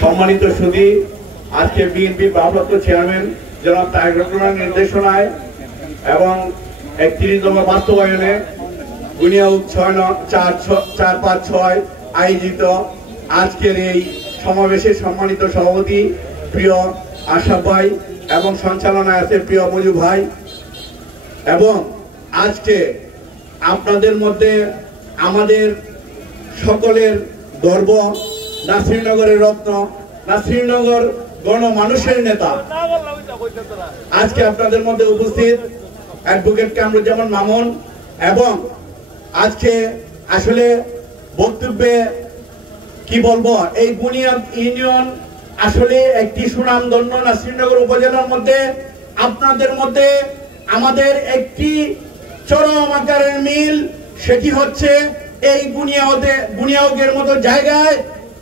সম্মানিত সুধী, আজকে বিএনপি ভারপ্রাপ্ত চেয়ারম্যান জনাব তারেক রহমানের নির্দেশনায় এবং ৩১তম বাস্তবায়নে বুনিয়াদ 456 আয়োজিত আজকের এই সমাবেশের সম্মানিত সভাপতি প্রিয় আশরাফ ভাই এবং সঞ্চালনায় আছে প্রিয় মজু ভাই, এবং আজকে আপনাদের মধ্যে আমাদের সকলের গর্ব, নাসিরনগরের রত্ন, নাসিরনগর গণমানুষের নেতা আজকে আপনাদের মধ্যে উপস্থিত অ্যাডভোকেট কামরুজ্জামান মামুন। এবং আজকে আসলে বক্তব্যে কি বলবো, এই বুনিয়াদ ইউনিয়ন আসলে একটি সুনামধন্য নাসিরনগর উপজেলার মধ্যে আপনাদের মধ্যে আমাদের একটি চরম আকারের মিল, সেটি হচ্ছে এই বুনিয়াদের মতো জায়গায়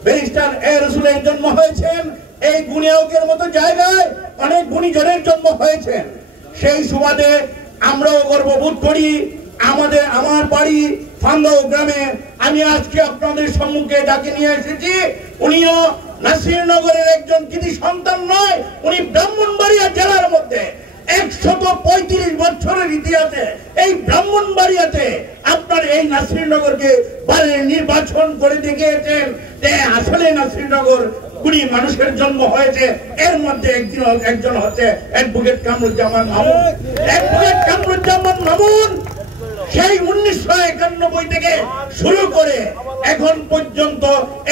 ব্যারিস্টার এ রসুলের জন্ম হয়েছেন, এই বুনিয়াদের মতো জায়গায় অনেক গুণীজনের জন্ম হয়েছেন। সেই সুবাদে আমরাও গর্ববোধ করি। আমার বাড়ি ফান্দাও গ্রামে আমি আজকে আপনাদের সম্মুখে ডাকে নিয়ে এসেছি। উনিও নাসিরনগরের একজন কৃতি সন্তান নয়, উনি ব্রাহ্মণবাড়িয়া জেলার মধ্যে 135 বছরের ইতিহাসে এই ব্রাহ্মণবাড়িয়াতে আপনার এই নাসিরনগরকে বারে নির্বাচন করে দেখিয়েছেন যে আসলে নাসিরনগর কুড়ি মানুষের জন্ম হয়েছে। এর মধ্যে একজন হচ্ছে অ্যাডভোকেট কামরুজ্জামান মামুন। অ্যাডভোকেট কামরুজ্জামান মামুন সেই 1991 থেকে শুরু করে এখন পর্যন্ত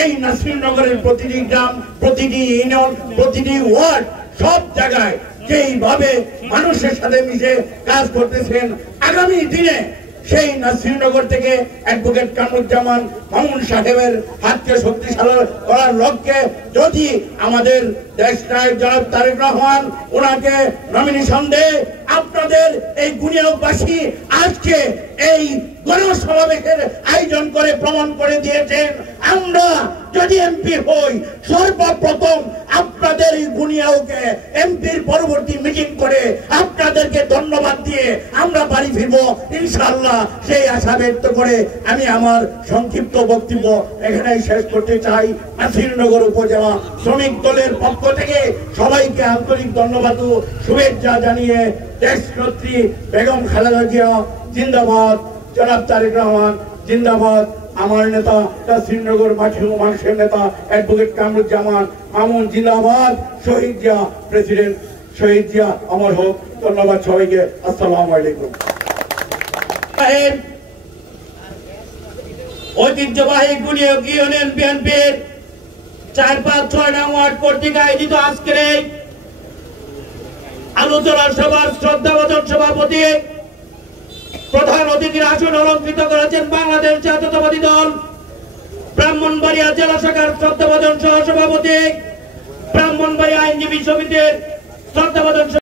এই নাসিরনগরের প্রতিটি গ্রাম, প্রতিটি ইউনিয়ন, প্রতিটি ওয়ার্ড, সব জায়গায় যেইভাবে মানুষের সাথে মিশে কাজ করতেছেন, আগামী দিনে সেই নাসিরনগর থেকে অ্যাডভোকেট কামরুজ্জামান মামুন সাহেবের হাতকে শক্তিশালী করার লক্ষ্যে যদি আমাদের দেশ নায়ক জনাব তারেক রহমান ওনাকে নমিনেশন দেয়, আপনাদের এই বুনিয়াদবাসী আজকে এই গণসমাবেশের আয়োজন করে প্রমাণ করে দিয়েছেন আমরা যদি এমপি হই সর্বপ্রথম আপনাদের এই বুনিয়াদকে এমপির পরবর্তী মিটিং করে আপনাদেরকে ধন্যবাদ দিয়ে আমরা বাড়ি ফিরবো ইনশাআল্লাহ। সেই আশা ব্যক্ত করে আমি আমার সংক্ষিপ্ত বক্তব্য এখানেই শেষ করতে চাই। নাসিরনগর উপজেলা শ্রমিক দলের পক্ষ থেকে সবাইকে আন্তরিক ধন্যবাদ ও শুভেচ্ছা জানিয়ে দেশনেত্রী বেগম খালেদা জিয়া জিন্দাবাদ, জনাব তারেক রহমান জিন্দাবাদ, আমার নেতা নাসিরনগর মাটি ও মানুষের নেতা অ্যাডভোকেট কামরুজ্জামান মামুন জিন্দাবাদ, শহীদ জিয়া প্রেসিডেন্ট, শহীদ জিয়া অমর হোক। ধন্যবাদ সবাইকে। আসসালামু আলাইকুম। ঐতিহ্যবাহী বুনিয়াদ ইউনিয়ন বিএনপির 4-5-6 নং ওয়ার্ড কর্তৃক আয়োজিত আজকের এই আলোচনা সভার শ্রদ্ধাভাজন সভাপতি প্রধান অতিথির আসন অলঙ্কৃত করেছেন বাংলাদেশ জাতীয়তাবাদী দল ব্রাহ্মণবাড়িয়া জেলা শাখার শ্রদ্ধাভাজন সহ সভাপতি, ব্রাহ্মণবাড়িয়া আইনজীবী সমিতির শ্রদ্ধাভাজন